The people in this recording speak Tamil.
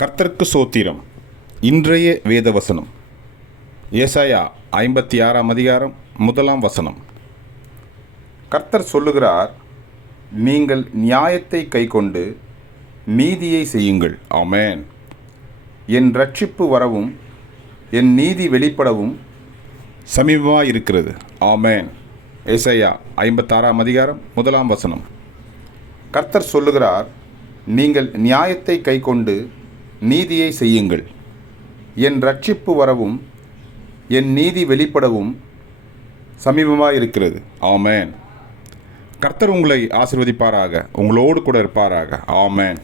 கர்த்தர்க்கு சோத்திரம். இன்றைய வேத வசனம் ஏசாயா ஐம்பத்தி ஆறாம் அதிகாரம் முதலாம் வசனம். கர்த்தர் சொல்லுகிறார் நீங்கள் நியாயத்தை கைக்கொண்டு நீதியை செய்யுங்கள். ஆமேன். என் ரட்சிப்பு வரவும் என் நீதி வெளிப்படவும் சமீபமாக இருக்கிறது. ஆமேன். ஏசாயா ஐம்பத்தாறாம் அதிகாரம் முதலாம் வசனம். கர்த்தர் சொல்லுகிறார் நீங்கள் நியாயத்தை கைக்கொண்டு நீதியை செய்யுங்கள். என் ரட்சிப்பு வரவும் என் நீதி வெளிப்படவும் சமீபமாக இருக்கிறது. ஆமேன். கர்த்தர் உங்களை ஆசிர்வதிப்பாராக. உங்களோடு கூட இருப்பாராக. ஆமேன்.